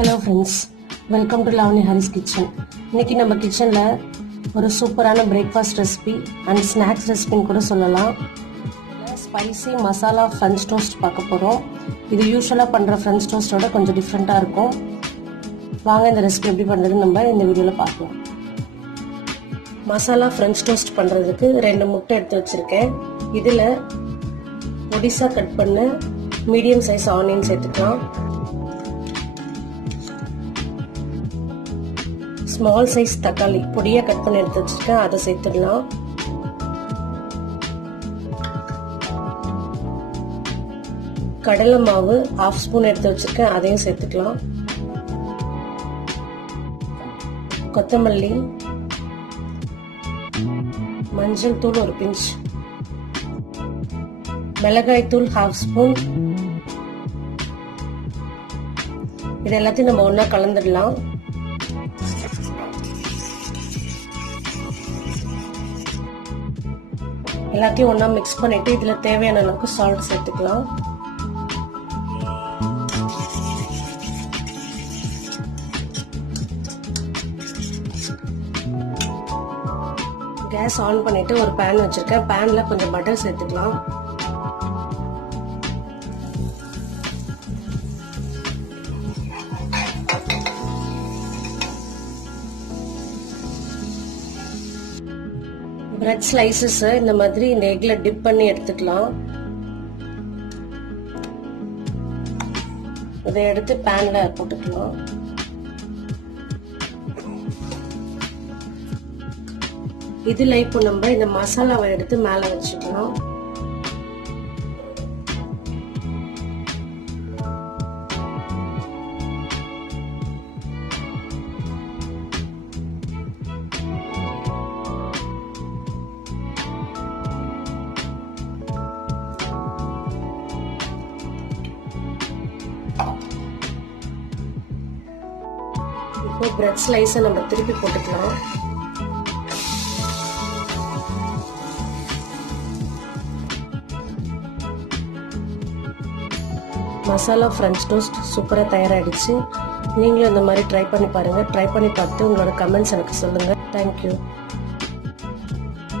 Hello friends, welcome to Lavani Hari's kitchen. இன்னைக்கு நம்ம கிச்சன்ல ஒரு சூப்பரான பிரேக்ஃபாஸ்ட் ரெசிபி அண்ட் ஸ்நாக்ஸ் ரெசிபின்னு கூட சொல்லலாம். ஸ்பைசி மசாலா ஃப்ரெஞ்ச் டோஸ்ட் பார்க்க போறோம். இது யூசுவலா பண்ற ஃப்ரெஞ்ச் டோஸ்டோட கொஞ்சம் டிஃப்ரெண்டா இருக்கும். வாங்க இந்த ரெசிபி எப்படி பண்றதுன்னு நம்ம இந்த வீடியோல பார்க்கலாம். மசாலா ஃப்ரெஞ்ச் டோஸ்ட் பண்றதுக்கு 2 முட்டை எடுத்து வச்சிருக்கேன். இதுல பொடிசா கட் பண்ண மீடியம் சைஸ் ஆனியன் சேர்த்துக்கலாம். ஸ்மால் சைஸ் தக்காளி பொடியா கட் பண்ணி எடுத்து வச்சிருக்கேன், அதை சேர்த்துடலாம். கடலை மாவு 1/2 ஸ்பூன் எடுத்து வச்சிருக்கேன், அதையும் சேர்த்துக்கலாம். கொத்தமல்லி, மஞ்சள் தூள் ஒரு பிஞ்ச், மிளகாய் தூள் 1/2 ஸ்பூன். இது எல்லாத்தையும் நம்ம ஒண்ணா கலந்துடலாம். எல்லாத்தையும் ஒண்ணா மிக்ஸ் பண்ணிட்டு இதுல தேவையான அளவுக்கு சால்ட் சேர்த்துக்கலாம். கேஸ் ஆன் பண்ணிட்டு ஒரு பேன் வச்சிருக்கேன். பேன்ல கொஞ்சம் பட்டர் சேர்த்துக்கலாம். பிரெட் ஸ்லைசஸ் இந்த மாதிரி இந்த எக்ல டிப் பண்ணி எடுத்துக்கலாம். இதை எடுத்து பேன்ல போட்டுக்கலாம். இதுல இப்போ நம்ம இந்த மசாலாவை எடுத்து மேல வச்சுக்கலாம். இப்போ பிரெட் ஸ்லைஸை நம்ம திருப்பி போட்டுக்கலாம். மசாலா ஃப்ரெஞ்ச் டோஸ்ட் சூப்பராக தயாராகிடுச்சு. நீங்களும் இந்த மாதிரி ட்ரை பண்ணி பாருங்கள். ட்ரை பண்ணி பார்த்து உங்களோட கமெண்ட்ஸ் எனக்கு சொல்லுங்கள். தேங்க்யூ.